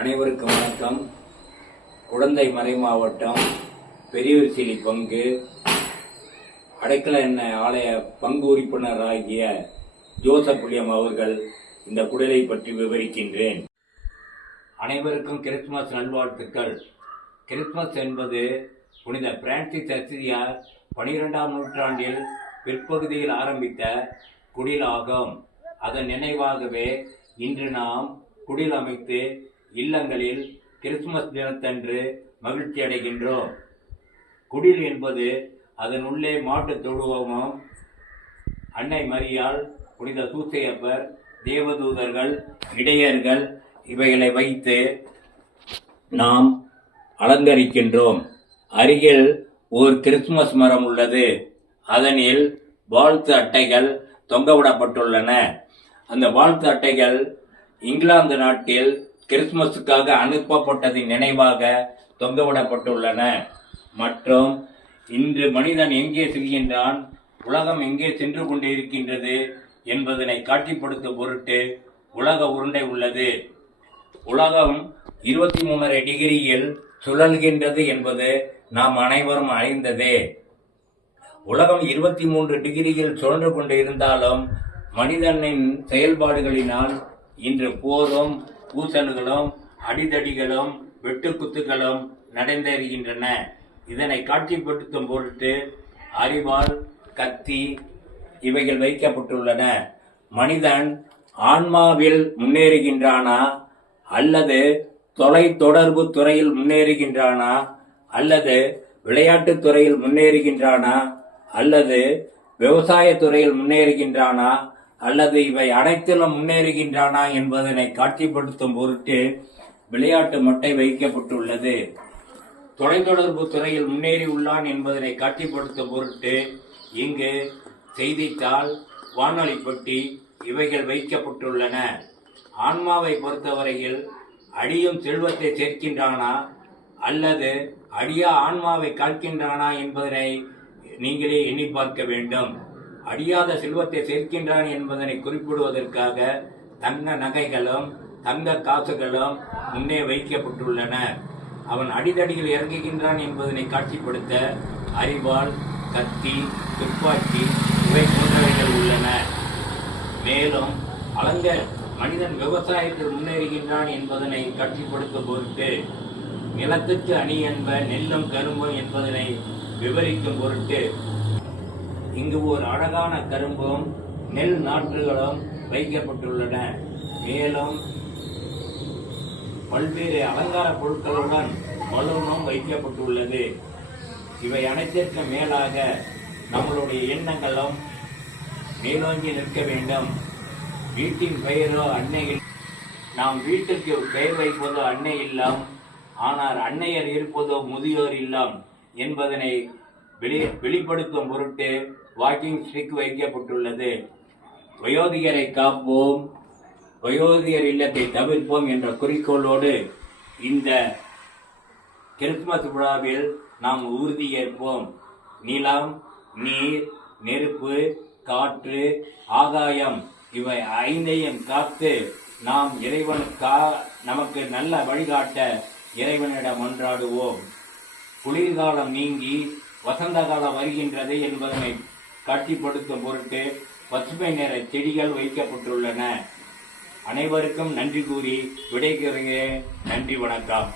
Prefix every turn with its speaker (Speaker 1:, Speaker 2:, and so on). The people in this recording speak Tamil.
Speaker 1: அனைவருக்கும் வணக்கம். குழந்தை மறை மாவட்டம் பெரியவர்சிலி பங்கு. அடைக்கல எண்ணெய் ஆலய பங்கு உறுப்பினராகிய ஜோசப் வில்லியம் அவர்கள் இந்த குடலை பற்றி விவரிக்கின்றேன். அனைவருக்கும் கிறிஸ்துமஸ் நல்வாழ்த்துக்கள். கிறிஸ்துமஸ் என்பது புனித பிரான்சிஸ் அசிரியார் பனிரெண்டாம் நூற்றாண்டில் பிற்பகுதியில் ஆரம்பித்த குடில் ஆகும் அதன் நினைவாகவே இன்று நாம் குடில் அமைத்து இல்லங்களில் கிறிஸ்துமஸ் தினத்தன்று மகிழ்ச்சி அடைகின்றோம். குடில் என்பது அதன் உள்ளே மாட்டு தொழுவமும் அன்னை மரியாள் புனித சூசையப்பர் தேவதூதர்கள் இடையர்கள் இவைகளை வைத்து நாம் அலங்கரிக்கின்றோம். அருகில் ஒரு கிறிஸ்துமஸ் மரம் உள்ளது. அதனில் வாழ்த்து அட்டைகள் தொங்கவிடப்பட்டுள்ளன. அந்த வாழ்த்து அட்டைகள் இங்கிலாந்து நாட்டில் கிறிஸ்துமஸுக்காக அனுப்பப்பட்டதின் நினைவாக தொங்கவிடப்பட்டுள்ளன. மற்றும் இன்று மனிதன் எங்கே செல்கின்றான் உலகம் எங்கே சென்று கொண்டிருக்கின்றது என்பதனை காட்சிப்படுத்தும் பொருட்டு உலக உருண்டை உள்ளது. உலகம் இருபத்தி மூணரை டிகிரியில் சுழல்கின்றது என்பது நாம் அனைவரும் அறிந்ததே. உலகம் இருபத்தி மூன்று டிகிரியில் சுழன்று கொண்டு இருந்தாலும் மனிதனின் செயல்பாடுகளினால் இன்று போரும் பூசல்களும் அடிதடிகளும் வெட்டுக்குத்துகளும் நடந்தேறுகின்றன. இதனை காட்சிப்படுத்தும் பொருட்டு அறிவால் கத்தி இவைகள் வைக்கப்பட்டுள்ளன. மனிதன் ஆன்மாவில் முன்னேறுகின்றானா? அல்லது தொலை தொடர்பு துறையில் முன்னேறுகின்றானா? அல்லது விளையாட்டுத் துறையில் முன்னேறுகின்றானா? அல்லது விவசாய துறையில் முன்னேறுகின்றானா? அல்லது இவை அனைத்திலும் முன்னேறுகின்றானா என்பதனை காட்சிப்படுத்தும் பொருட்டு விளையாட்டு மட்டை வைக்கப்பட்டுள்ளது. தொலைத்தொடர்பு துறையில் முன்னேறி உள்ளான் என்பதனை காட்சிப்படுத்தும் பொருட்டு இங்கு செய்தித்தாள் வானொலி பெட்டி இவைகள் வைக்கப்பட்டுள்ளன. ஆன்மாவை பொறுத்தவரையில் அடியும் செல்வத்தை சேர்க்கின்றானா அல்லது அடியா ஆன்மாவை காக்கின்றானா என்பதனை நீங்களே எண்ணி பார்க்க வேண்டும். அடியாத செல்வத்தை சேர்க்கின்றான் என்பதனை குறிப்பிடுவதற்காக தங்க நகைகளும் தங்க காசுகளும் முன்னே வைக்கப்பட்டுள்ளன. அவன் அடிதடியில் இறங்குகின்றான் என்பதனை காட்சிப்படுத்த அறிவால் கத்தி துப்பாக்கி இவை போன்றவைகள் உள்ளன. மேலும் அலங்க மனிதன் விவசாயத்தில் முன்னேறுகின்றான் என்பதனை காட்சிப்படுத்தும் பொருட்டு நிலத்துக்கு அணி என்ப நெல்லும் கரும்பும் என்பதனை விவரிக்கும் பொருட்டு இங்கு ஒரு அழகான கரும்பும் நெல் நாற்றுகளும் வைக்கப்பட்டுள்ளன. மேலும் பல்வேறு அலங்கார பொருட்களுடன் பலூனும் வைக்கப்பட்டுள்ளது. இவை அனைத்திற்கும் மேலாக நம்மளுடைய எண்ணங்களும் மேலோங்கி நிற்க வேண்டும். வீட்டின் பெயரோ அன்னை நாம் வீட்டுக்கு பெயர் வைப்பதோ அன்னை இல்லம் ஆனால் அன்னையர் இருப்பதோ முதியோர் இல்லம் என்பதனை வெளி வெளிப்படுத்தும் பொருட்டு வாக்கிங் ஸ்டிக் வைக்கப்பட்டுள்ளது. வயோதிகரை காப்போம். வயோதிகர் இல்லத்தை தவிர்ப்போம் என்ற குறிக்கோளோடு இந்த கிறிஸ்துமஸ் விழாவில் நாம் உறுதியேற்போம் நிலம் நீர் நெருப்பு காற்று ஆகாயம் இவை ஐந்தையும் காத்து நாம் இறைவனுக்கா கா நமக்கு நல்ல வழிகாட்ட இறைவனிடம் ஒன்றாடுவோம் குளிர்காலம் நீங்கி வசந்த காலம் வருகின்றது என்பதனை காட்சிப்படுத்தும் பொருட்டு பசுமை நிற செடிகள் வைக்கப்பட்டுள்ளன. அனைவருக்கும் நன்றி கூறி விடைபெறுகிறேன். நன்றி வணக்கம்.